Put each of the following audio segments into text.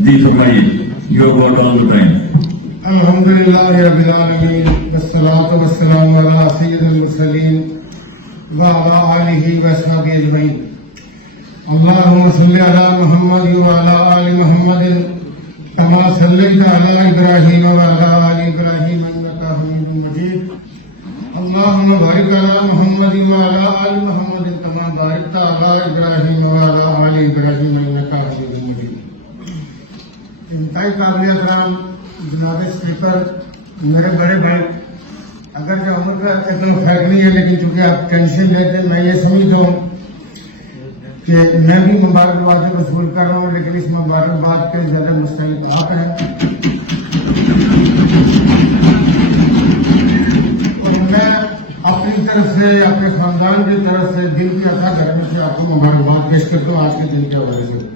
جی فرمائیے. You have got all the time. الحمدللہ رب العالمین والصلاۃ والسلام علی سید المرسلین وعلی آلہ وصحبہ اجمعین. اللہم صل علی محمد وعلی آل محمد کما صلیت علی ابراہیم وعلی آل ابراہیم انک حمید مجید. اللہم بارک علی محمد وعلی آل محمد کما بارکت علی ابراہیم وعلی آل ابراہیم انک حمید مجید. انتہائی قابل احترام جناب اسپیکر، میرے بڑے بھائی، اگر جو عمر کا اتنا فرق نہیں ہے لیکن چونکہ آپ ٹینشن لیتے ہیں، میں یہ سمجھتا ہوں کہ میں بھی مبارکباد وصول کر رہا ہوں، لیکن اس مبارکباد کے زیادہ مستحق آپ ہیں. اور میں اپنی طرف سے، اپنے خاندان کی طرف سے دل کی عطا کرنے سے آپ کو مبارکباد پیش کرتا ہوں آج کے دن کے حوالے سے.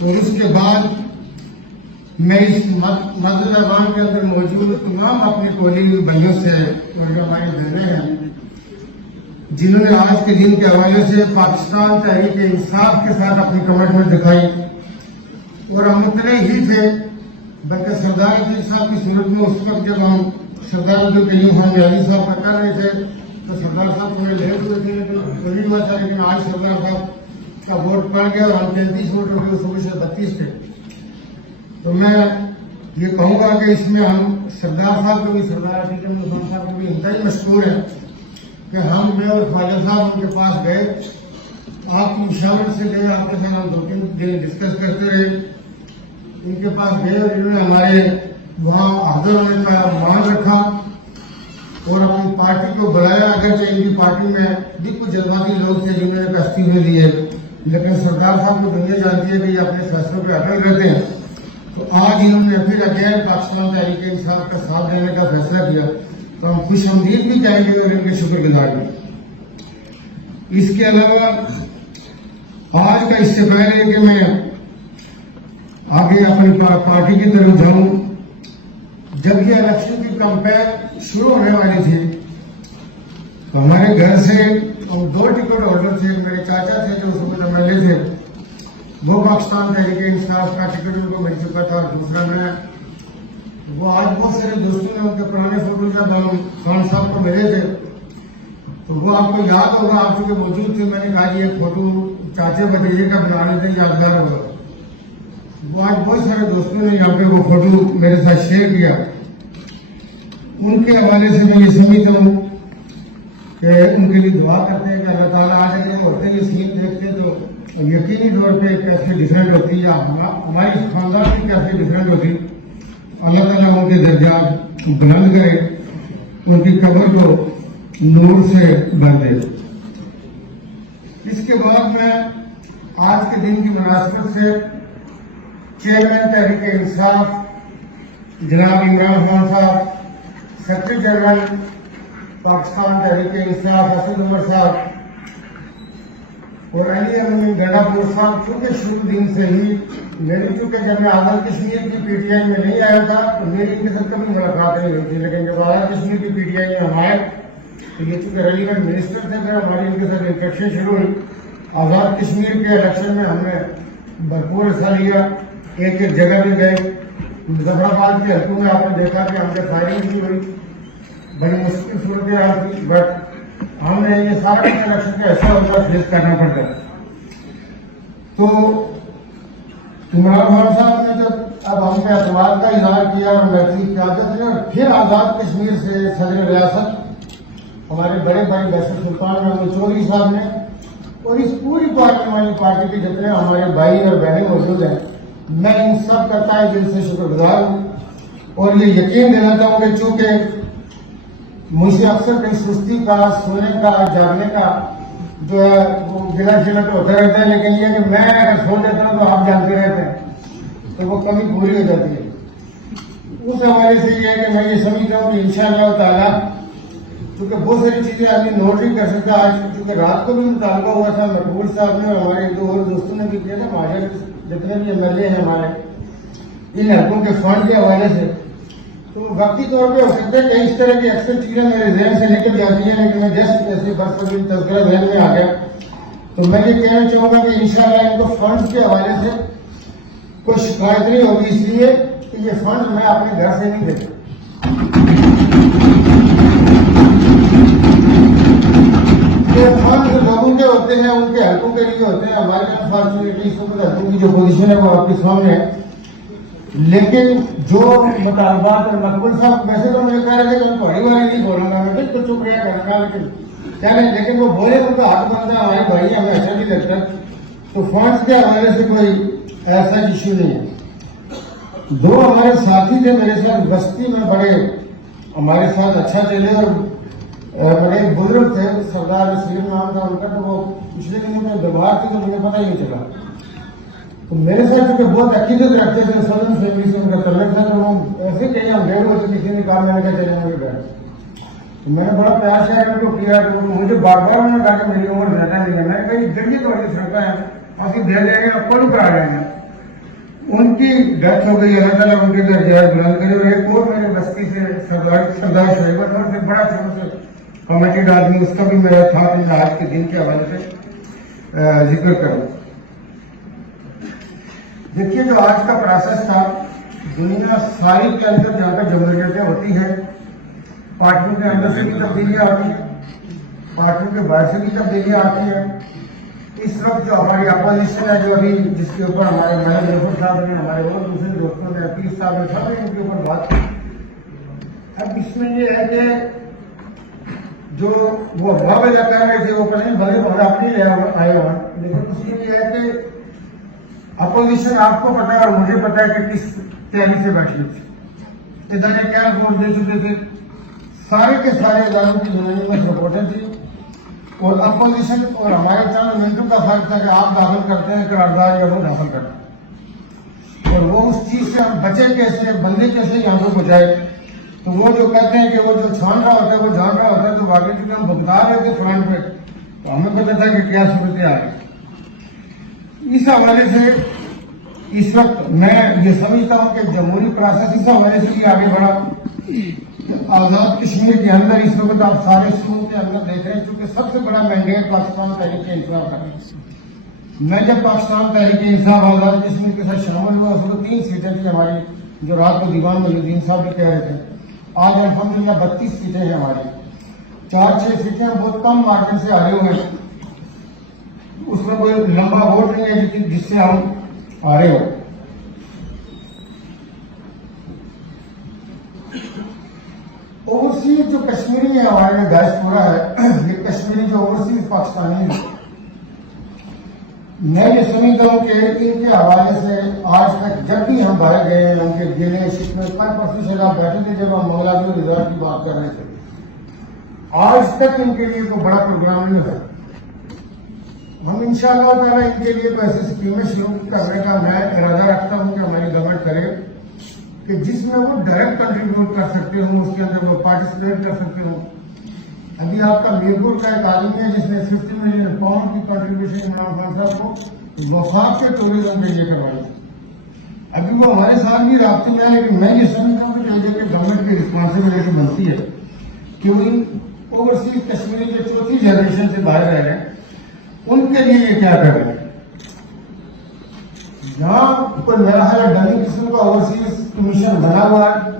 اور اس کے بعد میں اس مسجد عوام کے اندر موجود تمام اپنے کولی بھائیوں سے اور جو ہمارے بہنیں ہیں جنہوں نے آج کے دن کے حوالے سے پاکستان تحریک انصاف کے ساتھ اپنی کمٹمنٹ دکھائی، اور ہم اتنے ہی تھے بلکہ سردار عزیز صاحب کی صورت میں اس وقت جب ہم سردار عبدالکریم خان علی صاحب کا کر رہے تھے تو سردار صاحب تھوڑے لیٹ ہوئے تھے تو وہی ہوا تھا، لیکن آج سردار صاحب کا ووٹ پڑ گیا اور ہم 33 ووٹ ہوئے، صبح سے 32 تھے. تو میں یہ کہوں گا کہ اس میں ہم سردار صاحب کو بھی، سردار عتیق احمد خان صاحب کو بھی انتہائی مشکور ہیں کہ میں اور خواجہ صاحب ان کے پاس گئے، آپ کی مشاورت سے گئے، آپ کے ساتھ ہم 2-3 دن ڈسکس کرتے رہے. ان کے پاس گئے اور انہوں نے ہمارے وہاں حاضر ہونے کا مان رکھا اور اپنی پارٹی کو بلایا. اگرچہ ان کی پارٹی میں بھی کچھ جذباتی لوگ تھے جنہوں نے استعفے دیے، لیکن سردار صاحب کو دنیا جانتی ہے کہ یہ اپنے فیصلوں پہ اٹل رہتے ہیں. تو آج انہوں نے پھر اگین پاکستان تحریک انصاف کا ساتھ دینے کا فیصلہ کیا، تو ہم خوش آمدید بھی کہیں گے اور ان کے شکر گزار بھی. اس کے علاوہ آج کا اس سے پہلے کہ میں آگے اپنی پارٹی کی طرف جاؤں، جب یہ الیکشن کی کمپین شروع ہونے والی تھی تو ہمارے گھر سے 2 ٹکٹ ہولڈر تھے. میرے چاچا تھے جو اس وقت ایم ایل اے تھے، وہ پاکستان تحریک انصاف کا ٹکٹ ان کو مل چکا تھا. دوسرا میں وہ آج بہت سارے دوستوں نے ان کے پرانے فوٹو جب ہم خان صاحب کو ملے تھے تو وہ آپ کو یاد ہوگا، آپ چونکہ موجود تھے، میں نے کہا یہ فوٹو چاچے بھتیجے کا بنانے سے یادگار ہوگا. وہ آج بہت سارے دوستوں نے یہاں پہ وہ فوٹو میرے ساتھ شیئر کیا. ان کے حوالے سے میں یہ سمجھتا ہوں کہ ان کے لیے دعا کرتے ہیں کہ اللہ تعالیٰ آج اگر ہوتے یہ سین دیکھتے تو یقینی طور پہ کیسے ڈفرینٹ ہوتی ہے، ہماری خاندان کی کیسے ڈفرینٹ ہوتی. اللہ تعالیٰ ان کے درجات بلند کرے، ان کی قبر کو نور سے بھر دے. اس کے بعد میں آج کے دن کی مناسبت سے چیئرمین تحریک انصاف جناب عمران خان صاحب، سیکرٹری جنرل پاکستان تحریک انصاف اسد عمر صاحب اور علی امین گنڈا پور صاحب، چونکہ شروع دن سے ہی میری، چونکہ جب میں آزاد کشمیر کی پی ٹی آئی میں نہیں آیا تھا تو میری ان کے ساتھ کبھی ملاقات نہیں ہوئی تھی، لیکن جب آزاد کشمیر کی پی ٹی آئی میں ہم آئے تو یہ چونکہ ریلیونٹ منسٹر تھے، پھر ہماری ان کے ساتھ انٹریکشن شروع ہوئی. آزاد کشمیر کے الیکشن میں ہم نے بھرپور حصہ لیا، ایک جگہ بھی گئے. مظفر آباد کے حلقوں میں آپ نے دیکھا کہ ہم سے فائرنگ بھی ہوئی، بڑی مشکل صورتحال تھی، بٹ ہم نے یہ سارا الیکشن کا ایسا ہوتا فیس کرنا پڑتا ہے. تو عمران خان صاحب نے جب اب ہم نے اعتماد کا اظہار کیا اور محفوظ قیادت نے، پھر آزاد کشمیر سے صدر ریاست ہمارے بڑے بھائی بشیر سلطان محمود چودھری صاحب نے اور اس پوری پارٹی کے جتنے ہمارے بھائی اور بہنیں موجود ہیں، میں ان سب کا تہ دل سے شکر گزار ہوں. اور یہ یقین دینا چاہوں کہ چونکہ مجھ سے اکثر کئی سستی کا، سونے کا، جاگنے کا جو ہے وہ گلا شلت ہوتا رہتا ہے، لیکن یہ کہ میں اگر سو جاتا ہوں تو آپ جانتے رہتے ہیں تو وہ کمی پوری ہو جاتی ہے. اس حوالے سے یہ ہے کہ میں یہ سمجھتا ہوں کہ انشاءاللہ تعالیٰ کیونکہ بہت ساری چیزیں آدمی نوٹ نہیں کر سکتا. آج چونکہ رات کو بھی مطالبہ ہوا تھا مقبول صاحب نے، ہمارے 2 اور دوستوں نے بھی کیا تھا، ہمارے جتنے بھی ایم ایل اے ہیں ہمارے ان حلقوں کے فنڈ کے حوالے سے، تو وقتی طور پہ ہو سکتا ہے کہ اس طرح کی اکثر چیزیں میرے ذہن سے نکل جاتی ہیں، لیکن میں جیسے جیسے برس بھی تذکرہ ذہن میں آ گیا تو میں یہ کہنا چاہوں گا کہ انشاءاللہ ان کو فنڈز کے حوالے سے کوئی شکایت نہیں ہوگی، اس لیے کہ یہ فنڈ میں اپنے گھر سے نہیں دیتا۔ یہ فنڈ لوگوں کے ہوتے ہیں، ان کے حقوق کے لیے ہوتے ہیں۔ ہمارے انفارچونیٹلی حقوق کی جو پوزیشن ہے وہ آپ کے سامنے ہے، لیکن جو مطالبات اور مقبول صاحب ویسے تو مجھے کہہ رہے تھے کہ میں تھوڑی بار نہیں بولوں گا، میں بالکل چپ رہا کروں گا، لیکن وہ بولے ان کا حق بنتا ہے، ہمارے بھائی ہمیں اچھا بھی لگتا ہے۔ تو فنڈس کے حوالے سے کوئی ایسا ایشو نہیں ہے۔ دو ہمارے ساتھی تھے میرے ساتھ بستی میں، بڑے ہمارے ساتھ اچھا چلے اور بڑے بزرگ تھے، سردار نصیر نام تھا ان کا، تو وہ پچھلے دنوں میں بیمار تھے تو مجھے پتہ ہی نہیں چلا۔ تو میرے ساتھ چونکہ بہت عقیدت رکھتے تھے، سدن فیملی سے ان کا تعلق تھا، تو وہ ایسے کہیں ہم 1:30 بجے کسی نے کہا، میں نے کہا چلے ہوں گے بیٹھ۔ میں نے بڑا پیار سے ان کو کیا، تو مجھے بار بار انہوں نے کہا کہ میری عمر زیادہ نہیں ہے، میں نے کہا جلدی تھوڑی سڑکیں ہیں، آپ دے دیں گے، آپ کون کرا جائیں گے۔ ان کی ڈیتھ ہو گئی، اللہ تعالیٰ ان کے درجات بلند کرے۔ اور ایک اور میرے بستی سے سردار شعیب احمد سے بڑا چھوٹا سے کمیٹیڈ آدمی، اس کا بھی میرا تھا کہ میں آج کے دن کے حوالے سے ذکر کروں۔ دیکھیے جو آج کا پروسیس تھا، دنیا ساری کے اندر جہاں پہ جمہوریتیں ہوتی ہیں، پارٹیوں کے اندر سے بھی تبدیلیاں آتی ہیں، پارٹیوں کے باہر سے بھی تبدیلیاں آتی ہیں۔ اس وقت جو ہماری اپوزیشن ہے، جو ابھی جس کے اوپر ہمارے محمد ظفر صاحب نے، ہمارے اور دوسرے دوستوں نے، عقیل صاحب نے، سب نے ان کے اوپر بات کی۔ اب اس میں یہ ہے کہ جو وہ وعدہ کر رہے تھے وہ پتہ نہیں بھلے بھلا اپنی لے آئے ہوں، لیکن اس میں یہ ہے کہ اپوزیشن آپ کو پتا ہے اور مجھے پتا ہے کہ کس تیاری سے بیٹھی تھی، ادارے کیا ووٹ دے چکے تھے، سارے کے سارے اداروں کی یونانیمس رپورٹیں تھیں، اور اپوزیشن اور ہمارے چند منٹوں کا فرق تھا کہ آپ داخل کرتے ہیں قرارداد یا وہ داخل کرتے ہیں، اور وہ اس چیز سے ہم بچے کیسے، بندے کیسے یہاں کو بچائے۔ تو وہ جو کہتے ہیں کہ وہ جو چھان رہا ہوتا ہے وہ جان رہا ہوتا ہے، تو واقعی چونکہ ہم بتا رہے تھے فرنٹ پہ، تو ہمیں پتا تھا کہ کیا صورتیں آ رہی۔ اس حوالے سے اس وقت میں یہ سمجھتا ہوں کہ جمہوری پروسیس اس حوالے سے بھی آگے بڑھا۔ آزاد کشمیر کے اندر اس وقت آپ سارے اسکول کے اندر دیکھ رہے ہیں، چونکہ سب سے بڑا مینڈیٹ پاکستان تحریک انصاف کا ہے۔ میں جب پاکستان تحریک انصاف آزاد کشمیر کے ساتھ شامل ہوا، اس وقت 3 سیٹیں تھیں ہماری، جو رات کو دیوان مجیدین صاحب نے کہہ رہے تھے۔ آج الحمدللہ 32 سیٹیں ہیں ہماری، 4-6 سیٹیں بہت کم مارجن سے آ رہے ہوئے ہیں، اس میں کوئی لمبا ووٹ نہیں ہے جس سے ہم آ رہے ہو۔ اوورسیز جو کشمیری ہے ہمارے میں ڈائسپورا ہے، یہ کشمیری جو اوورسیز پاکستانی ہے، میں یہ سمجھتا ہوں کہ ان کے حوالے سے آج تک جب بھی ہم باہر گئے ہیں، ان کے گلے شکوے پرسوں سے آپ بیٹھے تھے جب ہم مولا علی ریزورٹ کی بات کر رہے تھے، آج تک ان کے لیے کوئی بڑا پروگرام نہیں ہوا۔ ہم انشاءاللہ تعالیٰ ان کے لیے کوئی ایسی اسکیمیں شروع کرنے کا میں ارادہ رکھتا ہوں کہ ہماری گورنمنٹ کرے کہ جس میں وہ ڈائریکٹ کنٹریبیوٹ کر سکتے ہوں، اس کے اندر وہ پارٹیسپیٹ کر سکتے ہوں۔ ابھی آپ کا میرپور کا ایک آدمی ہے جس نے 50 ملین پاؤنڈ کی کنٹریبیوشن عمران خان صاحب کو وفاق کے ٹوریزم کے لیے کروائی تھی۔ ابھی وہ ہمارے ساتھ بھی رابطے میں ہے، لیکن میں یہ سمجھتا ہوں کہ گورنمنٹ کی رسپانسبلٹی بنتی ہے کہ ان اوورسیز کشمیری جو 4تھی جنریشن سے باہر رہ رہے ہیں ان کے لیے یہ کیا کر رہے ہیں۔ یہاں کوئی میرا خیال ہے ڈمی قسم کا اوورسیز کمیشن بنا ہوا ہے۔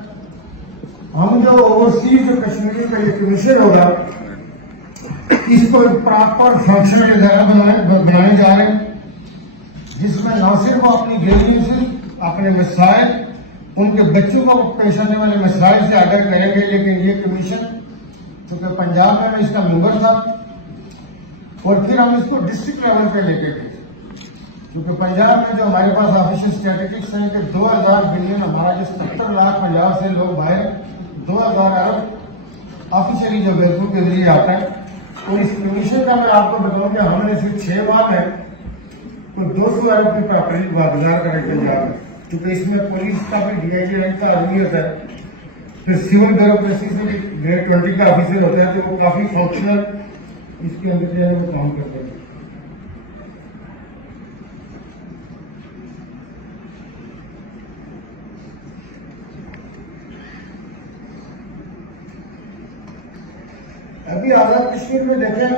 ہم جو اوورسیز جو کشمیری کا یہ کمیشن ہوگا اس کو پراپر فنکشنل ادارہ بنانے جا رہے ہیں، جس میں نہ صرف وہ اپنی گریجویشن، اپنے مسائل، ان کے بچوں کو پیش آنے والے مسائل سے آگاہ کریں گے، لیکن یہ کمیشن چونکہ پنجاب میں اس کا ممبر تھا اور پھر ہم اس کو ڈسٹرکٹ لیول پہ لے کے گئے، کیونکہ پنجاب میں جو ہمارے پاس آفیشیل اسٹیٹسٹکس ہیں کہ 2000 بلین ہمارا جو 70 لاکھ پنجاب سے لوگ باہر، 2000 ارب آفیشیلی جو بیرپور کے ذریعے آتا ہے۔ اور اس کمیشن کا میں آپ کو بتاؤں کہ ہم نے صرف 6 ماہ میں تو 200 ارب کی پراپرٹی واگزار کرے پنجاب میں، کیونکہ اس میں پولیس کا بھی ڈی آئی جی رینک کا آدمی ہوتا ہے، پھر سول بیوروکریسی سے بھی گریڈ 20 کا آفیسر ہوتا ہے، تو وہ کافی فنکشنل اس کے اندر جو ہے وہ کام کرتے ہیں۔ ابھی آزاد کشمیر میں دیکھیں،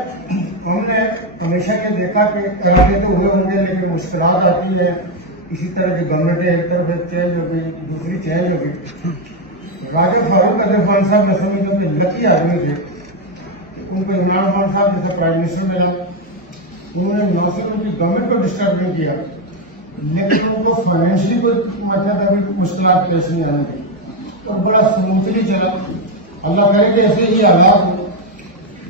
ہم نے ہمیشہ یہ دیکھا کہ کراتے تو ہوئے ہوں گے، لیکن مشکلات آتی ہیں، اسی طرح کی گورنمنٹ ایک طرف چینج ہو گئی, دوسری چینج ہو گئی. راجہ فاروق قادر خان صاحب میں سمجھتا ہوں کہ لکی آدمی تھے. ان کو عمران خان صاحب جیسے پرائم منسٹر ملا, انہوں نے 900 کی گورنمنٹ کو ڈسٹرب نہیں کیا, لیکن ان کو فائنینشلی کوئی مطلب ابھی مشکلات پیش نہیں آنے دی, تو بڑا سموتھلی چلا. اللہ کرے کہ ایسے ہی حالات ہو.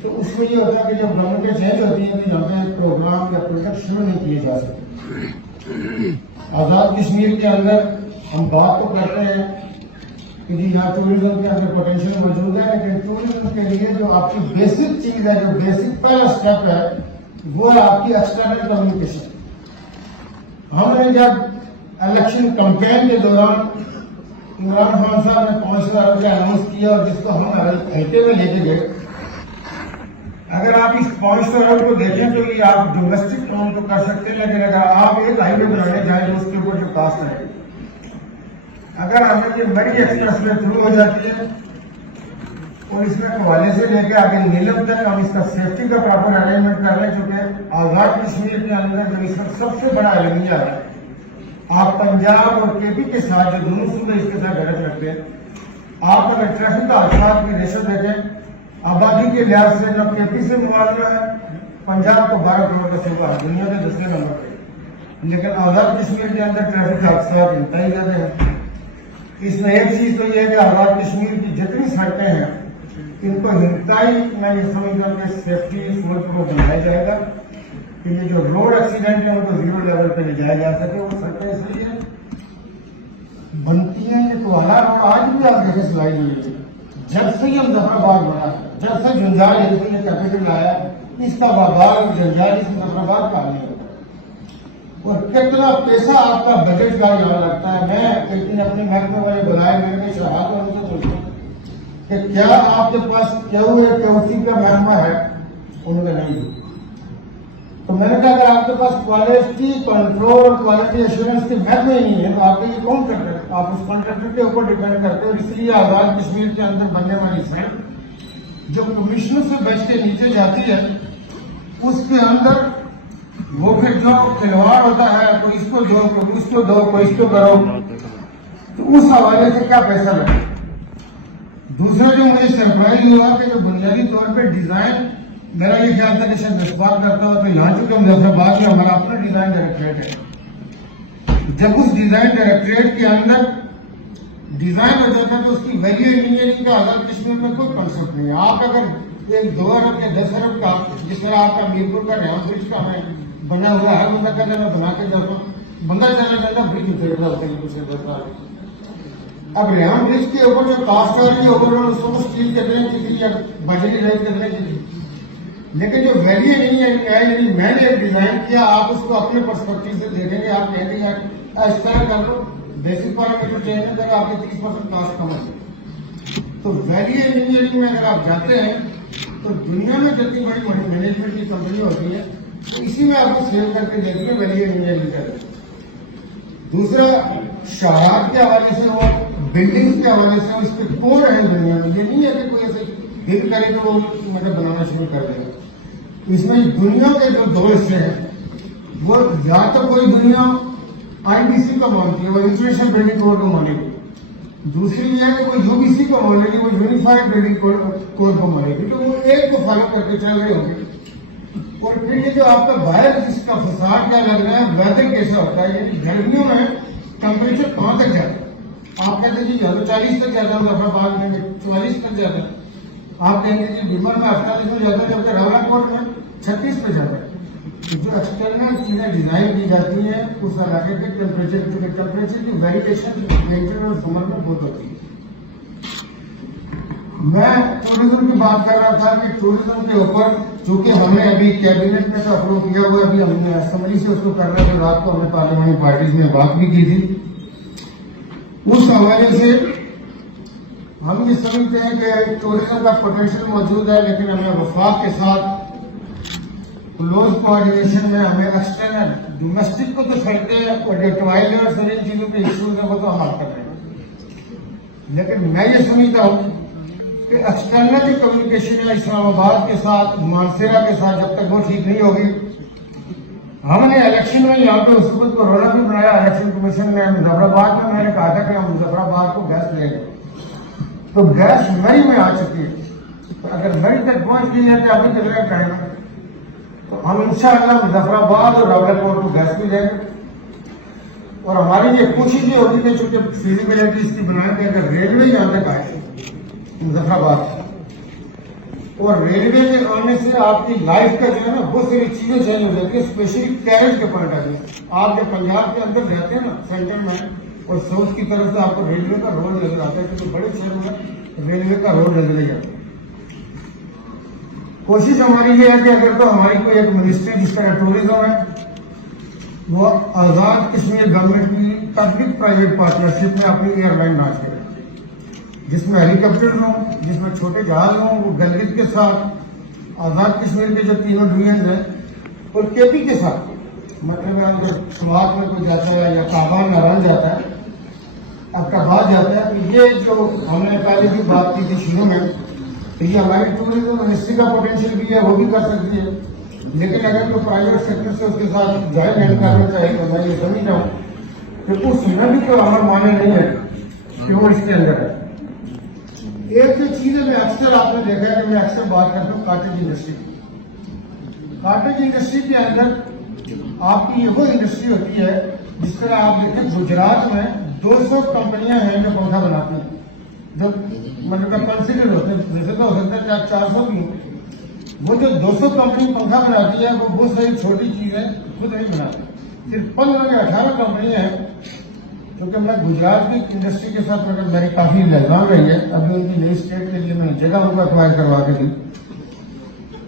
تو اس میں یہ ہوتا ہے کہ جب گورنمنٹیں چینج ہوتی ہیں تو یہاں پہ پروگرام یا پروجیکٹ شروع نہیں کیے جا سکتے. آزاد کشمیر کے اندر ہم بات تو کرتے ہیں کہ جی یہاں ٹوریزم کے اندر پوٹینشیل موجود ہے, لیکن ٹوریزم کے لیے جو آپ کی بیسک چیز ہے, جو بیسک پہلا اسٹیپ ہے, وہ ہے آپ کی ایکسٹرنل کمیونیکیشن. ہم نے جب الیکشن کمپین کے دوران عمران خان صاحب نے 500,000 روپیہ اناؤنس کیا, اور جس کو ہم ہلکے میں لے کے گئے. اگر آپ اس 500,000 کو دیکھیں تو یہ آپ ڈومیسٹک لون تو کر سکتے ہیں, لیکن اگر آپ ایک ہائی وے بنانے جائیں تو اس کے اوپر جو کاسٹ ہے, اگر ہمیں یہ بڑی ایکسپریس میں شروع ہو جاتی ہے اور اس میں حوالے سے لے کے آگے نیلم تک ہم اس کا سیفٹی کا پراپر ارینجمنٹ کر رہے ہیں, چونکہ آزاد کشمیر کے اندر جو اس وقت سب سے بڑا المیہ ہے, آپ پنجاب اور کے پی کے ساتھ جو دونوں صوبے اس کے ساتھ گرج رکھتے ہیں, آپ اگر ٹریفک حادثات کی ریشو دیکھیں, آبادی کے لحاظ سے جب کے پی سے موازنہ ہے, پنجاب کو 12 کروڑ کا صوبہ ہے, دنیا کے 10ویں نمبر پہ, لیکن آزاد کشمیر کے اندر ٹریفک حادثات انتہائی زیادہ ہیں. اس میں ایک چیز تو یہ ہے کہ آزاد کشمیر کی جتنی سڑکیں ہیں ان کو انتہائی میں یہ سمجھتا ہوں کہ سیفٹی فول پروف بنایا جائے گا کہ یہ جو روڈ ایکسیڈنٹ ہیں ان کو 0 لیول پہ لے جایا جا سکے. وہ سڑکیں اس لیے بنتی ہیں. یہ تو روڈ آج بھی آپ دیکھیں سلائی ہوئی ہے, جب سے یہ مظفرآباد بنا ہے, جب سے جنجال یہ کیپٹل آیا, اس کا وبال جنجال اس مظفرآباد کا نہیں ہوتا. اور کتنا پیسہ آپ کا بجٹ کا یہاں لگتا ہے. میں ایک دن اپنے محکمے والے بلائے میں نے شہاد اور ان سے پوچھا کہ کیا آپ کے پاس KOC کا محکمہ ہے؟ انہوں نے نہیں. تو میں نے کہا کہ آپ کے پاس کوالٹی کنٹرول کوالٹی ایشورنس کے محکمے ہی نہیں ہے, تو آپ کے یہ کون کرتے ہیں؟ آپ اس کانٹریکٹر کے اوپر ڈیپینڈ کرتے ہیں. اس لیے آزاد کشمیر کے اندر بننے والی سڑک جو کمشنر سے بچ کے نیچے جاتی ہے, اس کے اندر وہ پھر جو کھلواڑ ہوتا ہے, تو اس کو دو, اس کو دو, کو اس کو کرو, تو اس حوالے سے کیا پیسہ لگے. دوسرا جو مجھے سرپرائز ہوا کہ جو بنیادی طور پہ ڈیزائن, میرا یہ خیال تھا کہ شاید بات کرتا ہوں تو یہاں چکے مظفرآباد میں ہمارا اپنا ڈیزائن ڈائریکٹریٹ ہے. جب اس ڈیزائن ڈائریکٹریٹ کے اندر ڈیزائن ہو جاتا ہے تو اس کی ویلیو انجینئرنگ کا آزاد کشمیر میں کوئی کنسپٹ نہیں ہے. آپ اگر ایک 2 ارب یا 10 ارب کا, جس طرح آپ کا میرپور کا ریاض برج کا ہے بنا ہوا ہے, بندہ کہتا ہے میں بنا کے دیتا ہوں, بندہ جانا چاہتا برج اتر رہا ہوتا ہے کچھ دیتا ہے. اب ریحان برج کے اوپر جو کاسٹ آ رہی ہے اوپر اس کو اسٹیل کہتے ہیں کسی یا بجلی ریٹ کہتے ہیں کسی, لیکن جو ویلیو نہیں ہے یعنی میں نے ایک ڈیزائن کیا, آپ اس کو اپنے پرسپیکٹو سے دیکھیں گے, آپ کہیں گے اس طرح کر لو, بیسک پیرامیٹر چینج ہے تو آپ کی 30% کاسٹ کم ہے. تو ویلیو انجینئرنگ میں اگر آپ جاتے ہیں تو دنیا میں جتنی بڑی مینجمنٹ کی کمپنی ہوتی ہے تو اسی میں آپ کو سیو کر کے دیکھیے ویلیو انجینئرنگ کریں. دوسرا شاہراہ کے حوالے سے اور بلڈنگ کے حوالے سے اس پہ کون رہے دنیا میں, یہ نہیں ہے کہ کوئی ایسے دل کرے تو وہ مطلب بنانا شروع کر دے گا. اس میں دنیا کے جو 2 حصے ہیں وہ یا تو کوئی دنیا IBC کو مانتی ہے, وہ انٹرنیشنل بلڈنگ کوڈ کو مانے گی, دوسری یہ ہے کہ وہ UBC کو مانے گی, وہ یونیفائڈ بلڈنگ کوڈ کو مانے گی. تو وہ ایک کو فالو کر کے چل رہے ہوں گے. اور پھر یہ جو آپ کا باہر اس کا فساد کیا لگ رہا ہے, ویدر کیسا ہوتا ہے, یعنی گرمیوں میں ٹیمپریچر کہاں تک جاتا ہے. آپ کہتے ہیں جی 40 تک جاتا ہے, مظفرآباد میں 44 تک جاتا ہے. آپ کہیں گے جی ڈمر میں 48 میں جاتا ہے, جبکہ راولا کوٹ میں 36 پہ جاتا ہے. جو ایکسٹرنل چیزیں ڈیزائن کی جاتی ہیں اس علاقے کے ٹیمپریچر کی ویریشن ونٹر اور سمر میں بہت ہوتی ہے. میں ٹوریزم کی بات کر رہا تھا کہ ٹوریزم کے اوپر چونکہ ہم نے ابھی کیبنٹ میں اپروو کیا ہوا ہے, ابھی ہم نے اسمبلی سے اس کو کر رہے تھے, رات کو ہم نے پارلیمانی پارٹیز میں بات بھی کی تھی. اس حوالے سے ہم یہ سمجھتے ہیں کہ ٹوریزم کا پوٹینشیل موجود ہے, لیکن ہمیں وفاق کے ساتھ کلوز کوآرڈینیشن میں ہمیں ایکسٹرنل ڈومیسٹک کو تو چھڑتے ہیں اور جو ٹوائلٹس اور ان چیزوں کے ایشوز ہیں وہ تو ہم حل کر رہے ہیں. لیکن میں یہ سمجھتا ہوں کہ ایکسٹرنل جو کمیونیکیشن ہے اسلام آباد کے ساتھ, مانسیرا کے ساتھ, جب تک وہ ٹھیک نہیں ہوگی ہم نے الیکشن میں یہاں پہ اس کو کورونا بھی بنایا. الیکشن کمیشن میں مظفرآباد میں نے کہا تھا کہ ہم مظفرآباد کو گیس لیں گے, تو گیس مئی میں آ چکی ہے. اگر مئی تک پہنچ گئی ہے تو ابھی چل رہا ٹائم, تو ہم انشاءاللہ مظفرآباد اور راولپور کو گیس بھی لیں گے. اور ہماری یہ کوشش یہ ہوگی کہ چونکہ فیزیبلٹی اس کی بنائیں گے, اگر ریلوے یہاں تک آئے مظفرآباد, اور ریلوے کے آنے سے آپ کی لائف کا جو ہے نا بہت ساری چیزیں چینج ہو جاتی ہیں, اسپیشلی کیریج کے پوائنٹ آف ویو. آپ جب پنجاب کے اندر رہتے ہیں نا سینٹر میں, اور ساؤتھ کی طرف سے آپ کو ریلوے کا رول نظر آتا ہے, کیونکہ بڑے شہروں میں ریلوے کا رول نظر نہیں آتا. کوشش ہماری یہ ہے کہ اگر تو ہماری کوئی ایک منسٹری جس طرح ٹوریزم ہے, وہ آزاد کشمیر گورنمنٹ کی پبلک پرائیویٹ پارٹنرشپ میں اپنی ایئر لائن لانچ کرے, جس میں ہیلی کاپٹر ہوں, جس میں چھوٹے جہاز ہوں, وہ گلگت کے ساتھ آزاد کشمیر کے جو تینوں ڈویژن ہیں, اور کے پی کے ساتھ. مطلب جب سماج میں کوئی جاتا ہے یا کابان ناران جاتا ہے, اب کباد جاتا ہے, تو یہ جو ہم نے پہلے بھی بات کی تھی شروع میں, تو یہ ہماری ٹوریزم منسٹری کا پوٹینشیل بھی ہے, وہ بھی کر سکتی ہے. لیکن اگر کوئی پرائیویٹ سیکٹر سے اس کے ساتھ جوائن ہینڈ کرنا چاہیے, تو میں یہ سمجھتا ہوں کہ اس میں بھی کوئی ہمارا معنی نہیں ہے کہ وہ اس کے اندر ہے. ایک جو چیز ہے, میں اکثر آپ نے دیکھا ہے کہ میں اکثر بات کرتا ہوں کاٹیج انڈسٹری کی. کاٹیج انڈسٹری کے اندر آپ کی یہ وہ انڈسٹری ہوتی ہے, جس طرح آپ دیکھیں گجرات میں 200 کمپنیاں ہیں جو پودا بناتی ہیں, جو مطلب کنسیڈر ہوتے ہیں, ویسے تو ہو سکتا ہے 400 بھی. وہ جو 200 کمپنی پنکھا بناتی ہے, وہ بہت ساری چھوٹی چیزیں خود نہیں بناتی. صرف 15 یا 18 کمپنیاں ہیں, کیونکہ میں گجرات کی انڈسٹری کے ساتھ مگر میری کافی لگام رہی ہے. ابھی ان کی نئی اسٹیٹ کے لیے میں نے جگہ ان کو اکوائر کروا کے دی,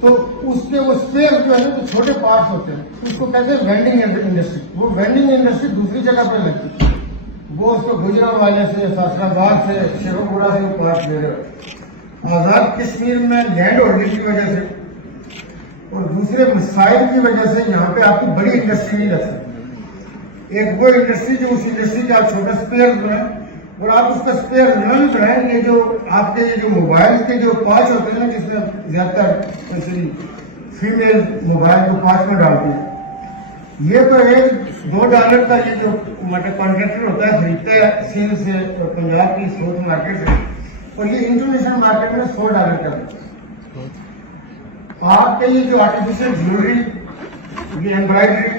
تو اس کے وہ اسپیئر جو ہے نا, تو چھوٹے پارٹس ہوتے ہیں, اس کو کہتے ہیں وینڈنگ انڈسٹری. وہ وینڈنگ انڈسٹری دوسری جگہ پہ لگتی ہے, وہ اس کو گجرات والے سے, فیصلآباد سے, شیروپورہ سے وہ پارٹ لے رہے ہو. آزاد کشمیر میں لینڈ ہولڈنگ کی وجہ سے اور دوسرے مسائل کی وجہ سے یہاں پہ آپ کو بڑی انڈسٹری نہیں لگ سکتی. ایک وہ انڈسٹری جو اس انڈسٹری کے آپ چھوٹا اسپیئر بنائیں, اور آپ اس کا اسپیئر نہ بھی بنائیں. یہ جو آپ کے جو موبائل کے جو پانچ ہوتے ہیں نا, جس میں زیادہ تر فیمیل موبائل کو پانچ میں ڈالتے ہیں, یہ تو $2 کا یہ جو مطلب کانٹریکٹر ہوتا ہے, خریدتا ہے سیل سے پنجاب کی ساؤتھ مارکیٹ سے, اور یہ انٹرنیشنل مارکیٹ میں $100 کا ہے. آپ کے یہ جو آرٹیفیشل جیولری, یہ ایمبرائڈری,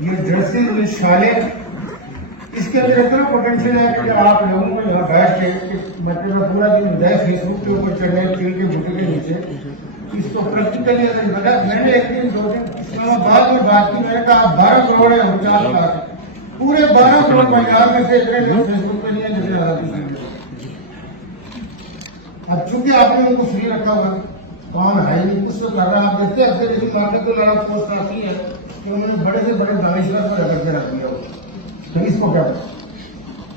یہ جرسی, یہ شالیں, اس کے اندر اتنا پوٹینشیل ہے کہ آپ لوگوں کو یہاں بیٹھ کے مطلب پورا دن جائے فیس بک کے اوپر چڑھنے, پیڑ کے بوٹے کے نیچے, اس کو پریکٹیکلی میں نے ایک دن 2 دن اسلام آباد میں بات کی. میں نے کہا 12 کروڑ ہے 50 لاکھ, پورے 12 کروڑ پنجاب میں سے اتنے لوگ فیس بک پہ نہیں ہے جتنے آزادی سے. اب چونکہ آپ نے ان کو فری رکھا ہوا, کون ہے نہیں, کچھ تو کر رہا ہے. آپ دیکھتے ہیں لیکن مارکیٹ کو لڑا پوسٹ آتی ہے کہ انہوں نے بڑے سے بڑے دانشور کو رکھ کے رکھ دیا ہو, تو اس کو کیا کریں.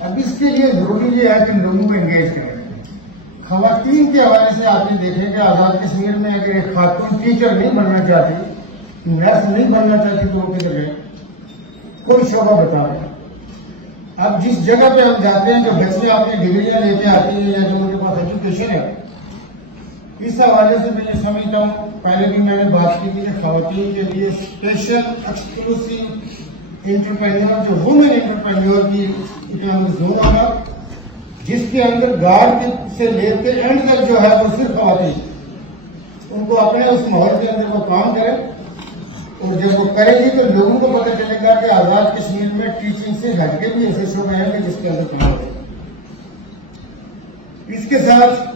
اب اس کے لیے ضروری یہ ہے کہ لوگوں کو انگیج کریں. خواتین کے حوالے سے آپ نے دیکھیں کہ آزاد کشمیر میں اگر ایک خاتون ٹیچر نہیں بننا چاہتی, نرس نہیں بننا چاہتی, تو وہ کدھر گئے, کوئی شعبہ بتا رہے. اب جس جگہ پہ ہم جاتے ہیں, جو بچے اپنی ڈگریاں لے کے آتی ہیں یا جو ان کے پاس ایجوکیشن ہے, اس حوالے سے میں یہ سمجھتا ہوں, پہلے بھی میں نے بات کی تھی کہ خواتین کے لیے اسپیشل ایکسکلوسیو انٹرپرینور, جو وومن انٹرپرینور کی اکنامک زون ہوگا, جس کے اندر گارڈ سے لے کے اینڈ تک جو ہے وہ صرف خواتین, ان کو اپنے اس ماحول کے اندر وہ کام کرے, اور جب وہ کرے گی تو لوگوں کو پتہ چلے گا کہ آزاد کشمیر میں ٹیچنگ سے ہٹ کے بھی ایسے شعبے ہیں جس کے اندر کام ہو. اس کے ساتھ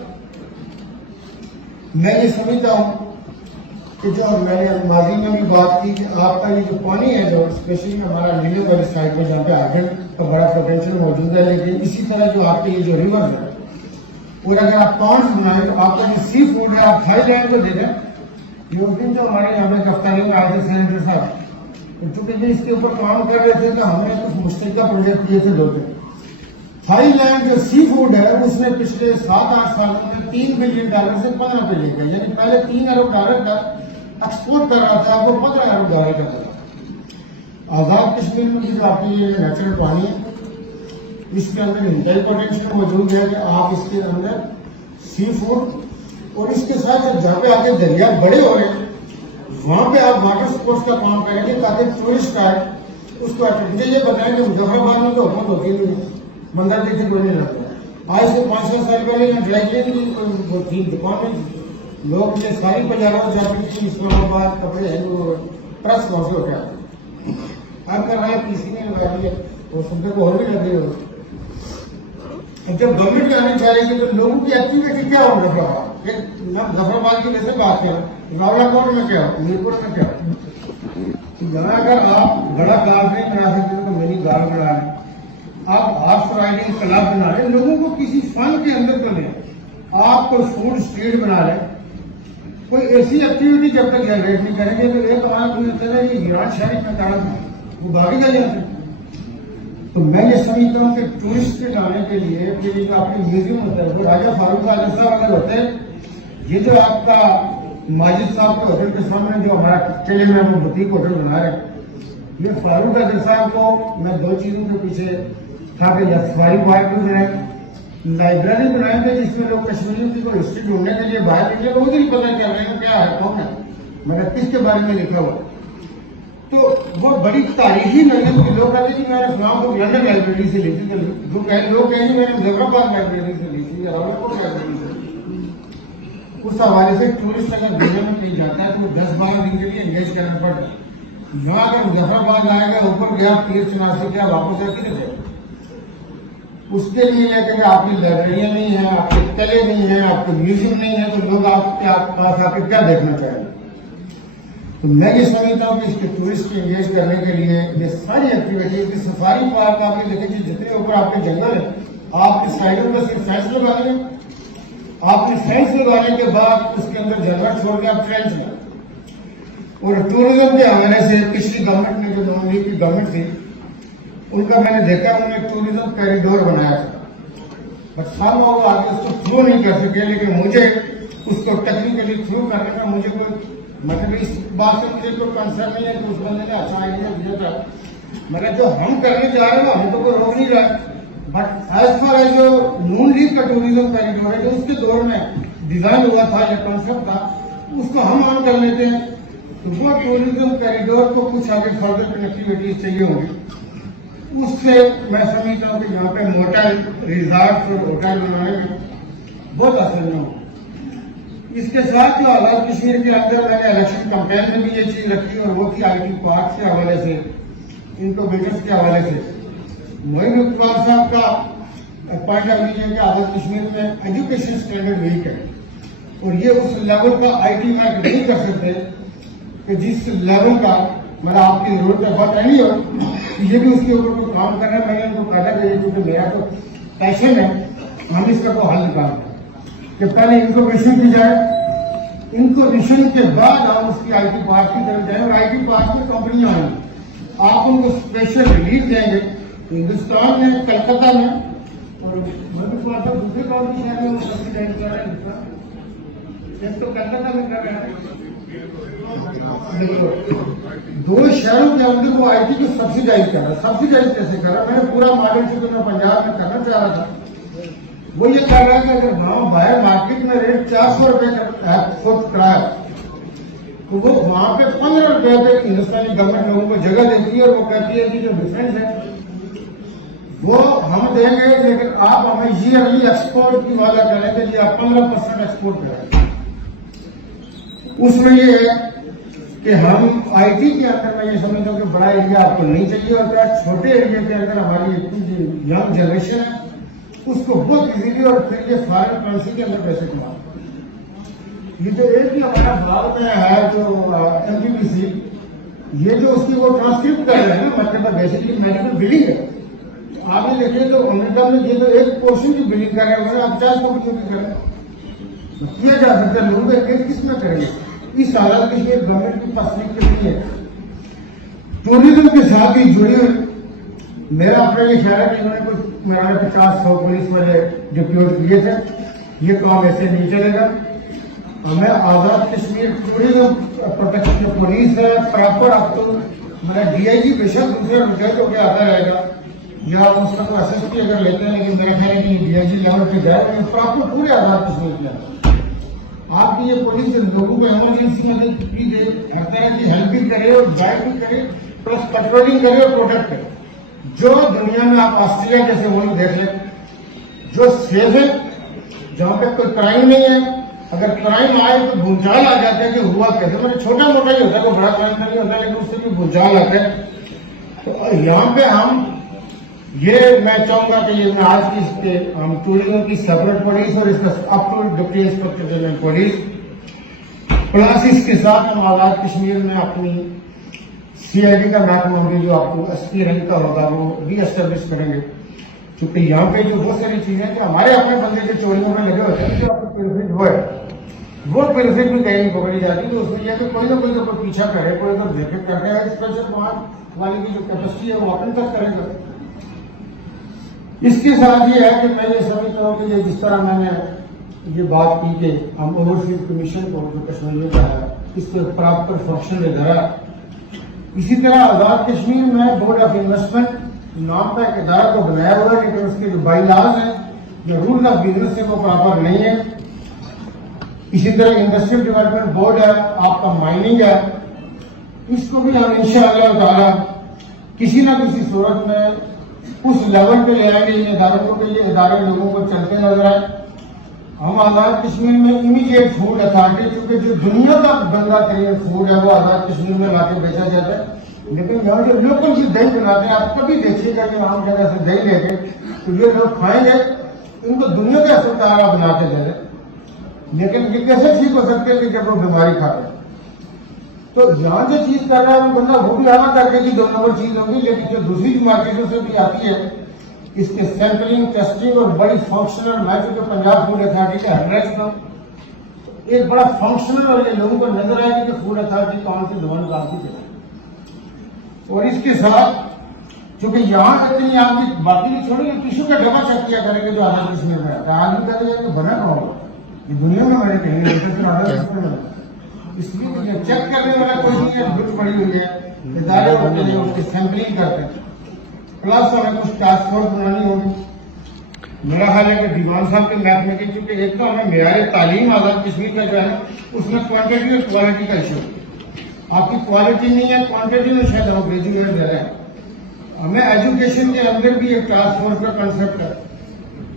میں یہ سمجھتا ہوں کہ جو میں نے ماضی میں بھی بات کی کہ آپ کا یہ جو پانی ہے, جو اسپیشلی ہمارا نیلو والی سائڈ میں جہاں پہ آرگن کا بڑا پوٹینشیل موجود ہے, لیکن اسی طرح جو آپ کے یہ جو ریور ہے, اور اگر آپ پانڈ بنائیں تو آپ کا جو سی فوڈ ہے, آپ تھائی لینڈ کو دے دیں. یہ اس دن جو ہمارے یہاں پہ کفتاری میں آئے تھے سینیٹر صاحب, چونکہ یہ اس کے اوپر کام کر رہے تھے, تو ہم نے کچھ مشترکہ پروجیکٹ کیے تھے 2 دن. تھائی لینڈ جو سی فوڈ ہے, اس نے پچھلے 7-8 سالوں میں $3 بلین سے 15 پہ لے گئے, یعنی پہلے $3 ارب کا ایکسپورٹ کر رہا تھا, وہ $15 ارب کا تھا. آزاد کشمیر میں جو آپ کی یہ نیچرل پانی ہے, اس کے اندر انتہائی پوٹینشیل موجود ہے کہ آپ اس کے اندر سی فوڈ, اور اس کے ساتھ جہاں پہ آگے دریا بڑے ہو رہے ہیں, وہاں پہ آپ واٹر سپورٹس کا کام کریں گے تاکہ ٹورسٹ آئے اس کو مجھے یہ بتائیں کہ مظفر آباد میں تو حکومت ہوتی نہیں ہے، بندر دیکھے کوئی نہیں رہتا. آج سے 5-6 سال پہلے میں ڈرائی کلین کی وہ تھی دکان میں لوگ یہ ساری بازاروں جاتی تھی، اسلام آباد کپڑے ہیں وہ پرس وہاں سے ہو گیا. آپ کر رہے ہیں پی سی نے لگا دیا اور سب کو اور بھی لگے ہو. جب گورنمنٹ آنے چاہیے گی تو لوگوں کی ایکٹیویٹی کیا ہو رہا ہے؟ مظفر آباد کی ویسے بات کریں، راولا کوٹ میں کیا ہو، میرپور میں کیا ہو. یہاں اگر آپ بڑا گاڑ نہیں بنا سکتے تو میری گاڑ بنا لیں. آپ ہارس رائڈنگ کلب بنا لیں، لوگوں کو کسی فن کے اندر تو لیں. آپ کوئی فوڈ اسٹریٹ بنا لیں، کوئی ایسی ایکٹیویٹی جب تک جنریٹ نہیں کریں گے تو ایک ہمارا کوئی ہوتا ہے کہ ایران شہری کا کام وہ بھاگے گا جاتے. تو میں یہ سمجھتا ہوں کہ ٹورسٹ کے لانے کے لیے جو آپ کے میوزیم ہوتا ہے وہ راجہ فاروق اعظم صاحب اگر ہوتے ہیں، یہ جو آپ کا ماجد صاحب کے ہوٹل کے سامنے جو ہمارا قلعے میں وہ بوتیک ہوٹل بنا رہے ہیں، یہ فاروق اعظم صاحب کو میں 2 چیزوں کے پیچھے تھا کہ یا سفاری پارک بھی بنائیں، لائبریری بنائیں گے جس میں لوگ کشمیریوں کی کوئی ہسٹری ڈھونڈنے کے لیے باہر نکلے تو مجھے نہیں پتا کر رہے ہیں کیا ہے کون ہے مگر کس کے بارے میں لکھا ہوا. تو وہ بڑی تاریخی نظر کے لوگ کہتے ہیں کہ میں نے فلاں کو لنڈن لائبریری سے لی تھی، جو لوگ کہیں میں نے مظفر آباد لائبریری سے لی تھی یا راولکوٹ لائبریری سے. اس حوالے سے ٹورسٹ اگر دنیا میں کہیں جاتا ہے تو 10-12 دن کے لیے انگیج کرنا پڑتا ہے. وہاں اگر مظفر آباد آئے گا اوپر گیا پیر چنار سے کیا واپس آ کے جائے. اس کے لیے یہ کہ آپ کی لائبریریاں نہیں ہیں، آپ کے قلعے نہیں ہیں، آپ کے میوزیم نہیں ہے تو لوگ آپ کے پاس آ کے کیا دیکھنا چاہیں گے. تو میں یہ سمجھتا ہوں کہ اس کے ٹورسٹ کو انگیج کرنے کے لیے یہ ساری ایکٹیویٹیز سفاری پارک آپ یہ دیکھیں جتنے اوپر آپ کے جنگل ہیں آپ کے سائڈوں میں صرف فینس لگا دیں. آپ نے فینس لگانے کے بعد اس کے اندر جنگل چھوڑ کے آپ ٹرینس لگا. اور ٹوریزم کے حوالے سے پچھلی گورنمنٹ نے جو نون لیگ کی گورنمنٹ تھی ان کا میں نے دیکھا انہوں نے ٹوریزم کیریڈور بنایا تھا، بٹ سام وہ آگے اس کو تھرو نہیں کر سکے. لیکن مجھے اس کو ٹیکنیکلی تھرو کرنے کا مجھے کوئی مطلب اس بات سے مجھے کوئی کنسرن نہیں ہے کہ اس بندے نے اچھا آئیڈیا دیا تھا. مگر جو ہم کرنے جا رہے ہیں ہمیں تو کوئی روک نہیں رہا ہے. بٹ ایز فار ایز جو نون لیگ کا ٹوریزم کیریڈور ہے جو اس کے دور میں ڈیزائن ہوا تھا یا کنسپٹ تھا اس کو ہم آن کر لیتے ہیں. تو وہ ٹوریزم کیریڈور کو کچھ آگے فردر کنیکٹیویٹیز چاہیے ہوگی. اس سے میں سمجھتا ہوں کہ یہاں پہ موٹل ریزارٹ اور ہوٹل بنانے میں بہت اثر نہ ہو. اس کے ساتھ جو آزاد کشمیر کے اندر میں نے الیکشن کمپین میں بھی یہ چیز رکھی اور وہ تھی آئی ٹی پارک کے حوالے سے، انکوبیٹرز کے حوالے سے. معین اقبال صاحب کا پوائنٹ آف ویو ہے کہ آزاد کشمیر میں ایجوکیشن اسٹینڈرڈ ویک ہے اور یہ اس لیول کا آئی ٹی میک نہیں کر سکتے کہ جس لیول کا میرا آپ کی ضرورت ہے. بات نہیں ہو یہ بھی اس کے اوپر کوئی کام کر رہے ہیں. میں نے ان کو کہا کہ کیونکہ میرا تو پیشن ہے ہم اس کا کوئی حل نکالتے ہیں کہ پہلے انکوبیشن کی جائے، انکوبیشن کے بعد ہم اس کی آئی ٹی پارک کی طرف جائیں اور آئی ٹی پارک میں کمپنیاں آئیں گی. آپ ان کو اسپیشل ریلیف دیں گے. ہندوستان میں کلکتہ میں اور دوسرے کون سی شہر میں وہ سبسیڈائز کر رہے ہیں، ایک تو کلکتہ میں کر رہے ہیں. 2 شہروں کے اندر وہ آئی ٹی کو سبسیڈائز کر رہا ہے. سبسیڈائز کیسے کر رہا ہے؟ میں نے پورا ماڈل چونکہ میں پنجاب میں کرنا چاہ رہا تھا. وہ یہ کہہ رہا ہے کہ اگر گاؤں باہر مارکیٹ میں ریٹ 400 روپے کا فٹ کرایہ تو وہ وہاں پہ 15 روپے پہ ہندوستانی گورنمنٹ لوگوں کو جگہ دیتی ہے اور وہ کہتی ہے کہ جو ڈفرینس ہے وہ ہم دیں گے لیکن آپ ہمیں ایئرلی ایکسپورٹ کی وعدہ کریں گے جی آپ 15% ایکسپورٹ کریں. اس میں یہ ہے کہ ہم آئی ٹی کے اندر میں یہ سمجھتا ہوں کہ بڑا ایریا آپ کو نہیں چاہیے ہوتا ہے. چھوٹے ایریا کے اندر ہماری ینگ جنریشن ہے اس کو بہت ایزیلی اور پھر یہ فارن کرنسی کے اندر پیسے کما. یہ جو ایک ہی ہمارا بھارت میں ہے جو ایم پی پی سی یہ جو اس کی وہ ٹرانسکرپٹ کر رہے ہیں نا مطلب بیسیکلی میڈیکل بلنگ ہے. آپ نے دیکھیے تو امریکہ میں یہ جو ایک پورشن کی بلنگ کر رہے ہیں آپ 50 کروڑ کی کر رہے ہیں کیا جا سکتا ہے. لوگوں کا کس میں کریں گے؟ اس حالت کے لیے گورنمنٹ کی تصدیق کرنی ہے. ٹوریزم کے ساتھ ہی جڑے ہوئے میرا اپنا یہ خیال ہے کہ انہوں نے کچھ میرا 50-100 پولیس والے ڈپیوٹ کیے تھے. یہ کام ایسے نہیں چلے گا. ہمیں Azad Kashmir tourism protection police ہے پراپر. اب تو میرا ڈی آئی جی بے شک دوسرے ریٹائر ہو کے آتا رہے گا یا اس کا تو ایس ایس پی اگر لیتے ہیں لیکن میرے خیال ہے کہ ڈی آئی جی لیول پہ جائے پراپر پورے آزاد کشمیر کے آپ کی یہ پولیس لوگوں کو ایمرجنسی میں بھی دے، ہر طرح کی ہیلپ بھی کرے اور گائڈ بھی کرے، پلس پیٹرولنگ کرے اور پروٹیکٹ کرے. جو دنیا میں آپ آسٹریلیا جیسے ملک دیکھ لیں جو سیف ہے، جہاں پہ کوئی کرائم نہیں ہے. اگر کرائم آئے تو بھونچال آ جاتا ہے کہ ہوا کیسے، مطلب چھوٹا موٹا ہی ہوتا ہے، کوئی بڑا کرائم نہیں ہوتا، لیکن اس سے بھی بھونچال آتا ہے. تو یہاں پہ ہم یہ میں چاہوں گا کہ یہ میں آج کی اس کے ہم ٹوریزم کی سیپریٹ پولیس اور اس کا up to deputy inspector general police plus اس کے ساتھ ہم آزاد کشمیر میں اپنی سی آئی ڈی کا محکمہ ہوگی جو آپ کو ایس پی رینک کا ہوگا وہ ری اسٹیبلش کریں گے. چونکہ یہاں پہ جو بہت ساری چیزیں کہ ہمارے اپنے بندے کے چوریوں میں لگے ہوتے ہیں جو آپ کو پینفٹ ہوئے وہ پینفٹ بھی کہیں نہیں پکڑی جاتی. تو اس میں یہ کہ کوئی نہ کوئی تو کوئی پیچھا کرے، کوئی تو دیکھ کر کے اسپیشل وہاں والی کی جو کیپیسٹی ہے وہ اپنے تک کرے گا. اس کے ساتھ یہ ہے کہ میں یہ سمجھتا ہوں کہ جس طرح میں نے یہ بات کی کہ ہم اوورسیز کمیشن کو جو کشمیر میں کا ہے اس سے پراپر فنکشن ادارہ، اسی طرح آزاد کشمیر میں بورڈ آف انویسٹمنٹ نام کا ایک ادارہ کو بنایا ہوا ہے، لیکن اس کے جو بائی لاز ہیں جو رول آف بزنس ہے وہ پراپر نہیں ہے. اسی طرح انڈسٹریل ڈیولپمنٹ بورڈ ہے، آپ کا مائننگ ہے، اس کو بھی ہم انشاءاللہ تعالی کسی نہ کسی صورت میں اس لیول پہ لے آئیں گے ان اداروں کو کہ یہ ادارے لوگوں کو چلتے نظر آئے. ہم آزاد کشمیر میں امیڈیٹ فوڈ اتھارٹی، چونکہ جو دنیا کا گندا ترین فوڈ ہے وہ آزاد کشمیر میں لا کے بیچا جاتا ہے، لیکن یہاں جو لوکل سی دہی بناتے ہیں آپ کبھی دیکھیے گا کہ عام جگہ سے دہی لے کے تو یہ لوگ کھائیں گے ان کو دنیا کا ستارہ بنا کے دے دیں، لیکن یہ کیسے ٹھیک ہو سکتے ہیں کہ جب وہ بیماری کھاتے ہیں. تو یہاں جو چیز کر رہا ہے وہ بندہ وہ بھی اعلیٰ کر کے 2 نمبر چیز ہوگی، لیکن جو دوسری مارکیٹوں سے بھی آتی ہے اس کے سیمپلنگ ٹیسٹنگ اور بڑی فنکشنل، میں چونکہ پنجاب فوڈ اتھارٹی کا ہیڈ تھا ایک بڑا فنکشنل اور یہ لوگوں کو نظر آئے کہ فوڈ اتھارٹی کون سی دوا نکالتی ہے. اور اس کے ساتھ چونکہ یہاں اتنی آپ کی باقی نہیں چھوڑیں گے، ٹیشو کا ڈبا چیک کیا کریں گے جو آزاد کشمیر میں آتا ہے. آج بھی کہتے ہیں کہ بنا کہاں ہوگا یہ دنیا میں میں نے کہیں نہیں، اس لیے چیک کرنے والا کوئی نہیں ہے، بھیڑ پڑی ہوئی ہے، ادارے ہوتے ہیں اس کی سیمپلنگ کرتے ہیں. پلس ہمیں کچھ ٹاسک فورس بنانی ہوگی. میرا خیال ہے کہ دیوان صاحب کے میتھمیٹکس، کیونکہ ایک تو ہمیں معیار تعلیم آزاد کشمیر کا جو ہے اس میں کوانٹٹی اور کوالٹی کا ایشو ہے. آپ کی کوالٹی نہیں ہے، کوانٹٹی میں شاید ہم گریجویٹ دے رہے ہیں. ہمیں ایجوکیشن کے اندر بھی ایک ٹاسک فورس کا کنسپٹ ہے.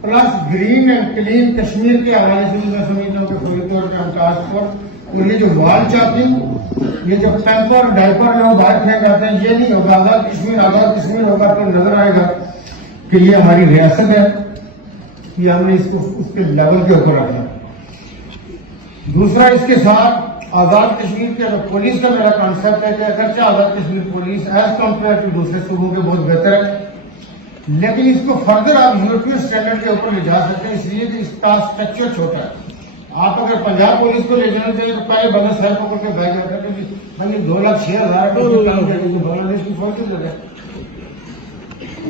Plus green and clean Kashmir کے حوالے سے بھی میں سمجھتا ہوں کہ پوری طور پہ ہم ٹاسک فورس، اور یہ جو وال چاپنگ، یہ جو پیمپر ڈائپر لوگ باہر پھینک جاتے ہیں یہ نہیں ہوگا. آزاد کشمیر ہوگا تو نظر آئے گا کہ یہ ہماری ریاست ہے، کہ ہم نے اس کو اس کے لیول کے اوپر رکھنا. دوسرا اس کے ساتھ آزاد کشمیر کے پولیس کا میرا کانسیپٹ ہے کہ اگرچہ Azad Kashmir police as compare to دوسرے صوبوں کے بہت بہتر ہے، لیکن اس کو فردر آپ یورپین اسٹینڈرڈ کے اوپر لے جا سکتے ہیں، اس لیے کہ اس کا اسٹرکچر چھوٹا ہے. آپ اگر پنجاب پولیس کو لے جانا چاہیے تو پہلے بندہ سر پکڑ کے بیٹھ جاتا ہے کہ ہم 2,06,000 بنگلہ دیش کی فوج سے لگے.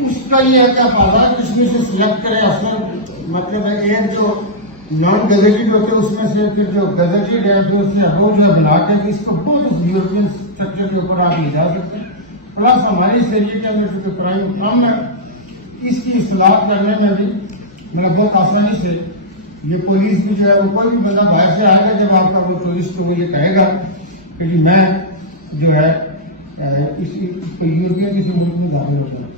اس کا یہ ہے کہ آپ آزاد کشمیر سے سلیکٹ کریں. اصل مطلب ہے ایک جو نان گزٹڈ ہوتے ہیں اس میں سے پھر جو گزٹڈ ہے تو اس میں وہ جو بنا کے اس کو بہت یورپین اسٹرکچر کے اوپر آپ لے جا سکتے ہیں. پلس ہماری اس ایریے کے اندر جو کرائم کم ہے اس کی اصلاح کرنے میں بھی میں بہت آسانی سے یہ پولیس بھی جو ہے وہ کوئی بھی بندہ باہر سے آئے گا جب آپ کا وہ ٹورسٹ کو وہ یہ کہے گا کہ جی میں جو ہے یورپین کسی ملک میں داخل ہوتا ہوں.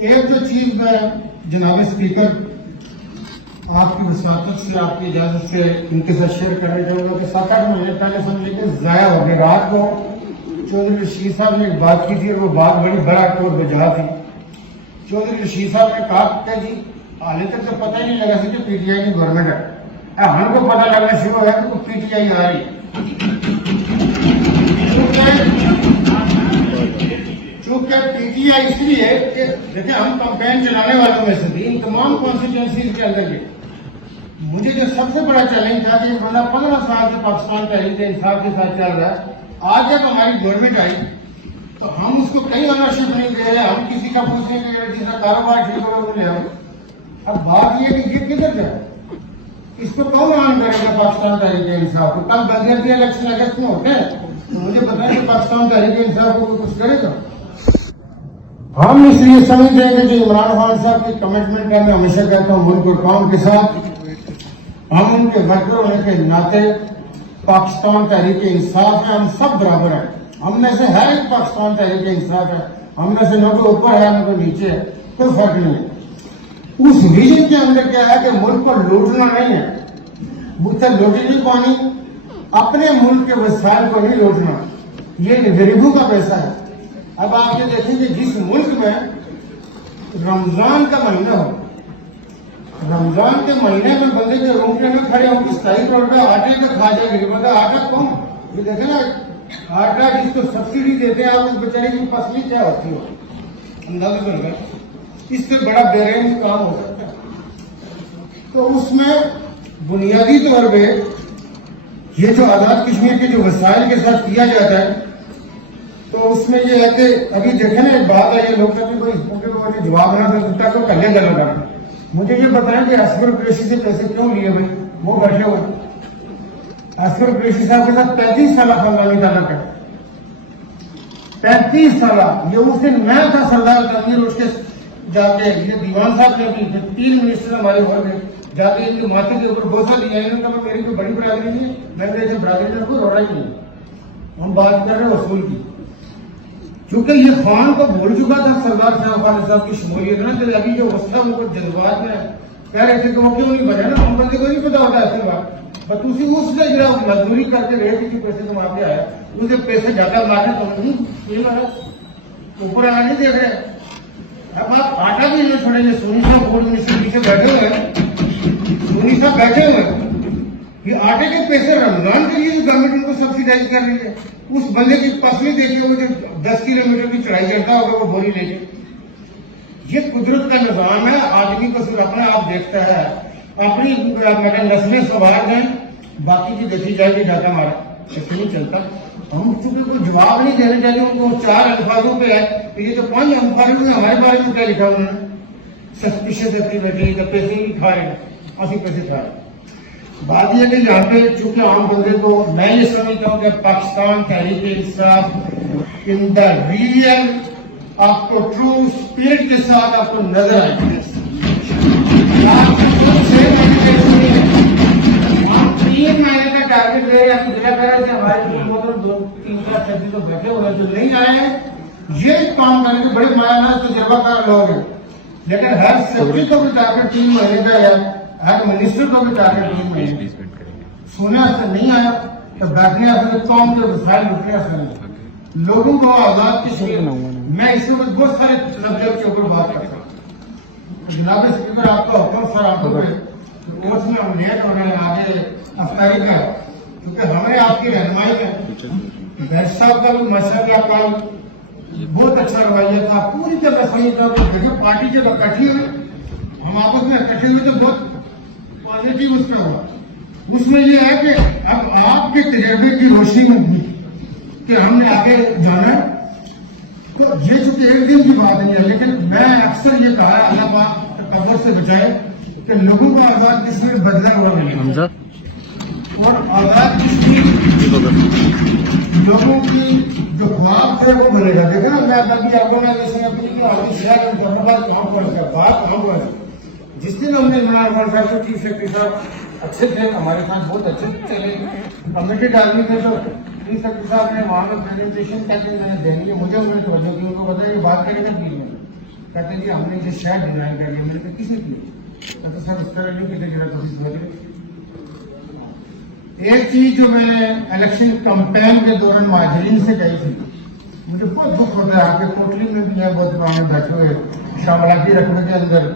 ایک جو چیز میں جناب اسپیکر آپ کی وساطت سے آپ کی اجازت سے ان کے ساتھ شیئر کرنا چاہوں گا کہ 7-8 مہینے پہلے سمجھے کہ ضائع ہو گئے. رات کو چودھری رشید صاحب نے ایک بات کی تھی اور وہ بات بڑی بڑا ٹور بجا تھی. چودھری رشید صاحب نے کہا کہ جی حال تک تو پتہ نہیں لگا کہ پی ٹی آئی کی گورنمنٹ ہے، ہم کو پتہ لگنا شروع ہو گیا کہ پی ٹی آئی آ رہی ہے. چونکہ پی ٹی آئی اس لیے کہ دیکھیں ہم کمپین چلانے والوں میں سے تھی ان تمام کانسٹیچوئنسیز کے اندر. مجھے جو سب سے بڑا چیلنج تھا کہ بندہ 15 سال سے پاکستان تحریک انصاف کے ساتھ چل رہا ہے. آج جب ہماری گورنمنٹ آئی تو ہم اس کو کہیں آنرشپ نہیں دے رہے. ہم کسی کا پوچھیں کہ جس کا کاروبار ٹھیک ہو وہ لے آؤ. اب بات یہ کہ یہ کدھر جائے, اس کو کون آن کرے گا پاکستان تحریک انصاف کو؟ کل بغیر کے الیکشن اگست میں ہوتے ہیں تو مجھے بتائیں کہ پاکستان تحریک انصاف کو کچھ کرے گا؟ ہم اس لیے سمجھتے ہیں کہ جو عمران خان صاحب کی کمٹمنٹ ہے, میں ہمیشہ کہتا ہوں ملک اور قوم کے ساتھ, ہم ان کے ورکر ہونے کے ناطے پاکستان تحریک انصاف ہے, ہم سب برابر ہیں. ہم میں سے ہر ایک پاکستان تحریک انصاف ہے, ہم میں سے نہ کوئی اوپر ہے نہ کوئی نیچے ہے, کوئی فرق نہیں ہے. اس ویژن کے اندر کیا ہے کہ ملک کو لوٹنا نہیں ہے, مجھ سے لوٹی نہیں پانی, اپنے ملک کے وسائل کو نہیں لوٹنا, یہ غریبوں کا پیسہ ہے. اب آپ یہ دیکھیں کہ جس ملک میں رمضان کا مہینہ ہو, رمضان کے مہینے میں بندے کے روکنے میں کھڑے ہوں کہ 27 کروڑ کا آٹے کا کھا جائے گی, مطلب آٹا کون, یہ دیکھیں نا آٹا جس کو سبسڈی دیتے ہیں آپ اس بیچارے کی پسلی کیا ہوتی ہو, اندازہ کر گئے. اس سے بڑا بیرین کام ہو سکتا ہے. تو اس میں بنیادی طور پہ یہ جو آزاد کشمیر کے جو وسائل کے ساتھ کیا جاتا ہے, تو اس میں یہ ہے کہ ابھی دیکھیں نا ایک بات ہے, یہ لوگ کہتے ہیں کوئی جواب نہ دیتا تو کلے گلا کر. مجھے یہ بتائیں کہ اصغر قریشی سے پیسے کیوں لیے بھائی, وہ بیٹھے ہوئے. اصغر قریشی صاحب کے ساتھ 35 سالہ خاندانی تعلق ہے, 35 سالہ. یہ اس دن میں تھا سردار تنویر, اس کے جا کے یہ دیوان صاحب نے بھی 3 منسٹر ہمارے ہو گئے, جا کے ان کے ماتھے کے اوپر بوسہ دیا. انہوں نے کہا میری کوئی بڑی برادری نہیں ہے, میں نے برادری میں کوئی روڑا ہی نہیں. ہم بات کر رہے ہیں اصول کی, کیونکہ یہ خان کو بھول چکا تھا سردار خان صاحب کی شمولیت نا, کہ ابھی جو وسطہ وہ کچھ جذبات میں کہہ رہے تھے کہ وہ کیوں نہیں بنے نا, ہم بندے کو نہیں پتا ہوتا ایسی بات. بس اسی اس نے جو مزدوری کر کے رہے تھے پیسے تم آپ کے آئے, اسے پیسے جاتا لانا تو نہیں مارا, اوپر آنا نہیں دیکھ رہے. اب آپ آٹا بھی نہیں چھوڑیں گے. سونی صاحب بورڈ منسٹر پیچھے بیٹھے ہوئے ہیں, سونی صاحب بیٹھے ہوئے ہیں, یہ آٹے کے پیسے رمضان کے لیے گورنمنٹ ان کو سبسڈائز کر رہی ہے. اس بندے کی پسلی دیکھیے, وہ جو 10 کلومیٹر کی چڑھائی کرتا ہوگا وہ بوری لے کے. یہ قدرت کا نظام ہے, آدمی کو صرف اپنا آپ دیکھتا ہے, اپنی نسلیں سنوار دیں, باقی کی دیکھی جائے گی جاتا ہمارا ایسے نہیں چلتا. ہم چونکہ کوئی جواب نہیں دینے چاہیے, ان کو 4 الفاظوں پہ ہے کہ یہ تو 5 الفاظ میں ہمارے بارے میں کیا لکھا انہوں نے, سسپیشس ایکٹیویٹی کا پیسے نہیں کھا رہے, اسی پیسے کھا رہے. بات یہ کہ یہاں پہ چونکہ عام بندے کو میں یہ سمجھتا ہوں کہ پاکستان تحریک انصاف ان دا ریئل آپ کو ٹرو اسپرٹ کے ساتھ آپ کو نظر آئے گی. ہم 3 مہینے کا ٹارگیٹ دے رہے ہیں, ضلع کہہ رہے تھے ہمارے 2-3-4 سبزی تو بیٹھے ہوئے جو نہیں آئے ہیں, یہ کام کرنے کے بڑے مایا تجربہ کار لوگ ہیں. لیکن ہر سبزی کو بھی ٹارگیٹ 3 مہینے کا ہے, ہر منسٹر کو بھی ٹارگیٹ 3 مہینے. سونے سے نہیں آیا تو بیٹھنے سے قوم کے وسائل لٹنے سے لوگوں کو آزاد کشمیر. میں اس وقت بہت سارے سبجیکٹ کے اوپر بات کرتا ہوں. جناب اسپیکر آپ کا حکم سر آپ کو کورس میں ہم لیٹ ہو رہے ہیں آگے افطاری کا, کیونکہ ہم نے آپ کی رہنمائی میں ویس صاحب کا بھی مشورہ کیا کال بہت اچھا رویہ تھا, پوری طرح صحیح تھا. دیکھیں پارٹی جب اکٹھی ہوئی, ہم آپس میں اکٹھے ہوئے تو بہت پازیٹیو اس کا ہوا. اس میں یہ ہے کہ اب آپ کے تجربے کی روشنی میں بھی کہ ہم نے آگے جانا, تو یہ چونکہ ایک دن کی بات نہیں ہے, لیکن میں اکثر یہ کہا ہے اللہ پاک تکبر سے بچائے کہ لوگوں کا آزاد کشمیر بدلا ہوا ملے, اور آزاد کشمیر لوگوں کی جو خواب ہے وہ ملے گا. دیکھا نا میں کبھی آرگنائزیشن اپنی شہر کہاں پر بات کہاں پر جس دن ہم نے عمران خان صاحب سے چیف سیکرٹری صاحب اچھے تھے, ہمارے ساتھ بہت اچھے چلے, کمیٹیڈ آدمی تھے, تو چیف سیکرٹری صاحب نے وہاں پر پریزنٹیشن کہتے ہیں میں نے دینی ہے, مجھے انہوں نے توجہ کی, ان کو بتایا کہ بات کرے گا کی میں کہتے ہیں کہ ہم نے یہ شہر ڈیزائن کر لیا. میں نے کہا کسی کی, کہتے سر اس طرح نہیں کہتے کہ کسی سمجھ رہے. ایک چیز جو میں نے الیکشن کمپین کے دوران مہاجرین سے کہی تھی, مجھے بہت دکھ ہوتا ہے. آپ کے کوٹلی میں بھی ہے بہت پرانے بیٹھے ہوئے, شاملاتی رقبے کے اندر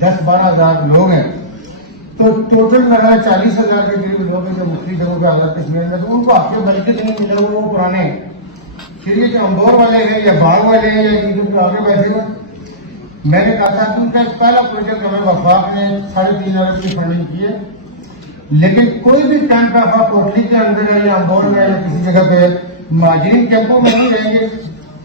10-12 ہزار لوگ ہیں, تو ٹوٹل لگا 40,000 کے قریب لوگ ہیں جو مختلف جگہوں پہ آزاد کشمیر میں, تو ان کو آپ کے بلکہ نہیں ملے ہوئے, وہ پرانے ہیں. پھر یہ جو امبور والے ہیں یا باغ والے ہیں یا جو آگے بیٹھے ہوئے, میں نے کہا تھا کہ ان کا ایک پہلا پروجیکٹ ہمیں وفاق نے 3.5 ارب کی فنڈنگ کی ہے, لیکن کوئی بھی کیمپ آپ کوٹلی کے اندر ہے یا امبور میں یا کسی جگہ پہ مہاجرین کیمپوں میں نہیں رہیں گے.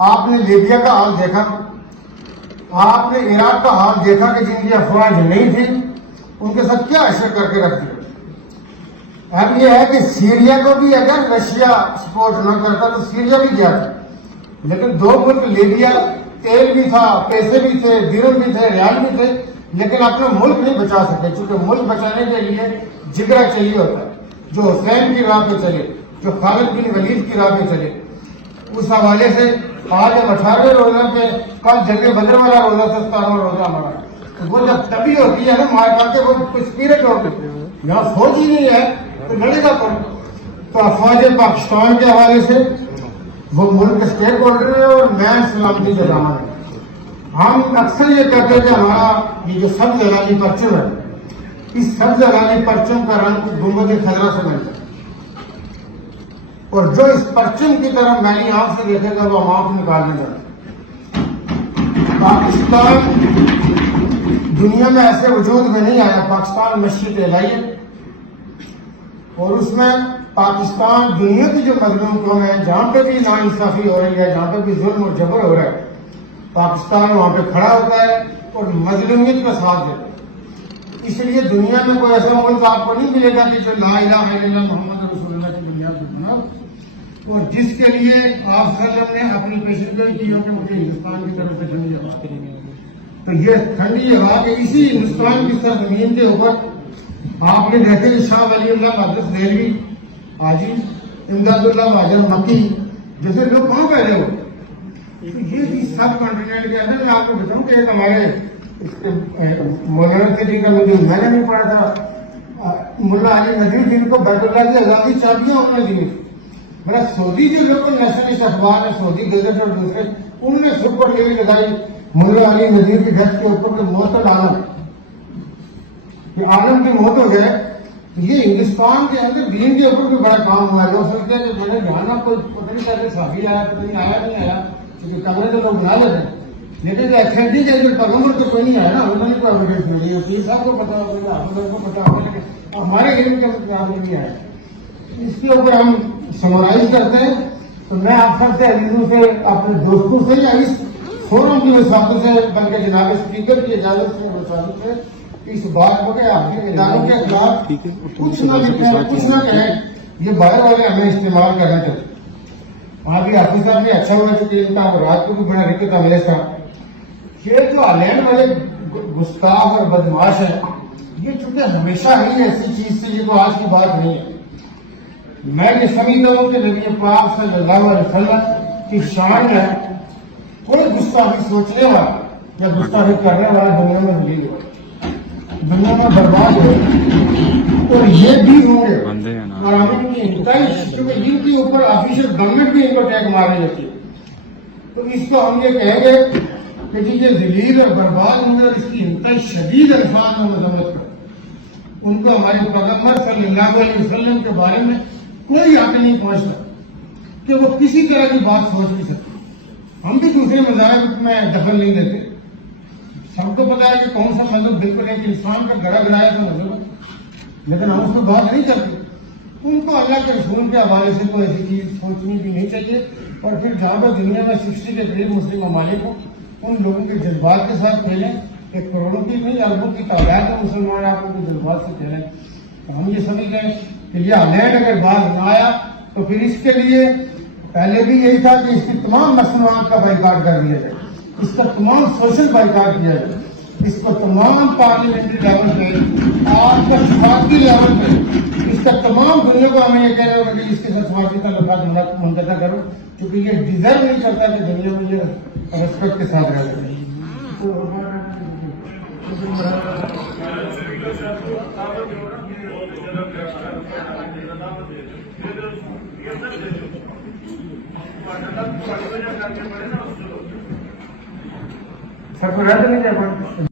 آپ نے لیبیا کا حال دیکھا, آپ نے عراق کا حال دیکھا کہ جن کی افواج نہیں تھی ان کے ساتھ کیا اشر کر کے رکھ دیا. اب یہ ہے کہ سیریا کو بھی اگر رشیا سپورٹ نہ کرتا تو سیریا بھی گیا تھا, لیکن دو ملک لیبیا, تیل بھی تھا, پیسے بھی تھے, درہم بھی تھے, ریال بھی تھے, لیکن اپنا ملک نہیں بچا سکے, چونکہ ملک بچانے کے لیے جگرا چاہیے ہوتا ہے, جو حسین کی راہ پہ چلے, جو خالد بن ولید کی راہ پہ چلے. اس حوالے سے آج ہم 18 روزہ پہ, کل جنگ بدر والا روزہ تھا, 17واں روزہ ہمارا, تو وہ جب تبھی ہوتی ہے نا مار کر کے وہ اسپرٹ ہو گئی, یہاں سوچ ہی نہیں ہے تو لڑے گا کون. تو افواج پاکستان کے حوالے سے وہ ملک اسٹیک ہولڈر ہے اور مین سلامتی کا دامن ہے. ہم اکثر یہ کہتے ہیں کہ ہمارا یہ جو سبز ہلالی پرچم ہے, اس سبز ہلالی پرچم کا رنگ گنبد خضرا سے ملتا ہے, اور جو اس پرچم کی طرف میری آنکھ سے دیکھے گا وہ آنکھ نکالنے جاتا. پاکستان دنیا میں ایسے وجود میں نہیں آیا, پاکستان مشرق الہی ہے, اور اس میں پاکستان دنیا کی جو مظلوم قوم ہے, جہاں پہ بھی ناانصافی ہو رہی ہے, جہاں پہ بھی ظلم اور جبر ہو رہا ہے, پاکستان وہاں پہ کھڑا ہوتا ہے اور مظلومیت کا ساتھ دیتا ہے. اس لیے دنیا میں کوئی ایسا ملک آپ کو نہیں ملے گا کہ جو لا الہ الا اللہ محمد رسول اللہ کی بنیاد پہ بنا, اور جس کے لیے آپ صلی اللہ علیہ وسلم نے اپنی پیشگوئی کی کہ مجھے ہندوستان کی طرف سے ٹھنڈی ہوا. تو یہ ٹھنڈی ہوا کہ اسی ہندوستان کی سرزمین کے اوپر آپ نے دیکھے کہ شاہ ولی اللہ محدث دہلوی, حاجی امداد اللہ مہاجر مکی جیسے لوگ کہاں پہلے ہو. یہ بھی سب کانٹیننٹ کے اندر میں آپ کو بتاؤں کہ ایک ہمارے مولانا کے جی کا میں نے نہیں پڑھا تھا, ملا علی ندوی جن کو بیت اللہ کی آزادی چابیاں انہوں نے دی. میرا سعودی جو لوگ نیشنلسٹ اخبار ہے, سعودی گزٹ اور دوسرے, انہوں نے سپر لیوی لگائی ملا علی ندوی کی ڈیسک کے اوپر کہ موت عالم, کہ عالم کی موت ہو جائے. یہ ہندوستان کے اندر دین کے اوپر بھی بڑا کام ہوا ہے. لوگ سمجھتے ہیں کہ میں نے جانا کوئی پتہ نہیں کرتے صحابی آیا, پتہ نہیں آیا نہیں آیا, کیونکہ کمرے تو لوگ بنا لیتے ہیں, لیکن جو ایکسیڈنٹ کے اندر پیغمبر تو کوئی نہیں آیا نا, انہوں نے کوئی ایویڈنس ملی ہے, پیر صاحب کو پتا ہوگا, آپ لوگوں کو پتا ہوگا, لیکن ہمارے علم کے مطابق نہیں آیا. اس کے اوپر ہم سمرائز کرتے ہیں. تو میں آپ سب سے عزیزوں سے, اپنے دوستوں سے, یا اس فورم کی وساطت سے, بلکہ جناب اسپیکر کی اجازت سے وساطت سے اس بات کو کہ آپ کے اداروں کے خلاف کچھ نہ لکھیں, کچھ نہ کہیں, یہ باہر والے ہمیں استعمال کرنا چاہتے. وہاں بھی حافظ صاحب نے اچھا ہوا کہ ان کا رات کو بھی بڑا رکت عملے تھا. یہ جو علین والے گستاخ اور بدماش ہیں, یہ چونکہ ہمیشہ ہی ایسی چیز سے, یہ تو آج کی بات نہیں ہے. میں یہ سمجھتا ہوں کہ نبی پاک صلی اللہ علیہ وسلم کی شان میں کوئی گستاخی سوچنے والا یا گستاخی کرنے والا دنیا میں نہیں ہوا, دنیا میں برباد ہو, اور یہ بھی ہوں گے کیونکہ ان کے اوپر آفیشیل گورنمنٹ بھی ان کو ٹیگ مارنے لگتی ہے. تو اس کو ہم یہ کہیں گے کہ جی یہ ذلیل اور برباد ہوں گے, اور اس کی انتہائی شدید الفاظ میں مذمت کریں. ان کو ہمارے پیغمبر صلی اللہ علیہ وسلم کے بارے میں کوئی عقل نہیں پہنچتا کہ وہ کسی طرح کی بات سوچ نہیں سکتے. ہم بھی دوسرے مذاہب میں دخل نہیں دیتے. سب کو پتا ہے کہ کون سا مذہب بالکل ایک انسان کا گڑا گڑایا تھا مذہب, لیکن ہم اس کو بات نہیں کرتے. ان کو اللہ کے رسول کے حوالے سے کوئی ایسی چیز سوچنی بھی نہیں چاہیے. اور پھر جہاں پر دنیا میں 60 کے قریب مسلم ممالک ہوں, ان لوگوں کے جذبات کے ساتھ کھیلیں. ایک کروڑوں کی نہیں, اربوں کی تعداد میں مسلمان آپ ان کے جذبات سے کھیلیں. تو ہم یہ سمجھ رہے ہیں کہ یہ لینڈ اگر باز نہ آیا تو پھر اس کے لیے پہلے بھی یہی تھا کہ اس کی تمام مصنوعات کا بائیکاٹ کر دیا جائے, اس کا تمام سوشل بائیکاٹ کیا جائے, اس کو تمام پارلیمنٹری لیول پہ اور سفارتی لیول پہ, اس کا تمام دنیا کو ہمیں یہ کہنا ہوگا کہ اس کے ساتھ سفارتی تعلقات منقطع کرو, کیونکہ یہ ڈیزرو نہیں کرتا کہ دنیا میں یہ ریسپیکٹ کے ساتھ رہ سکے. سر کو رد نہیں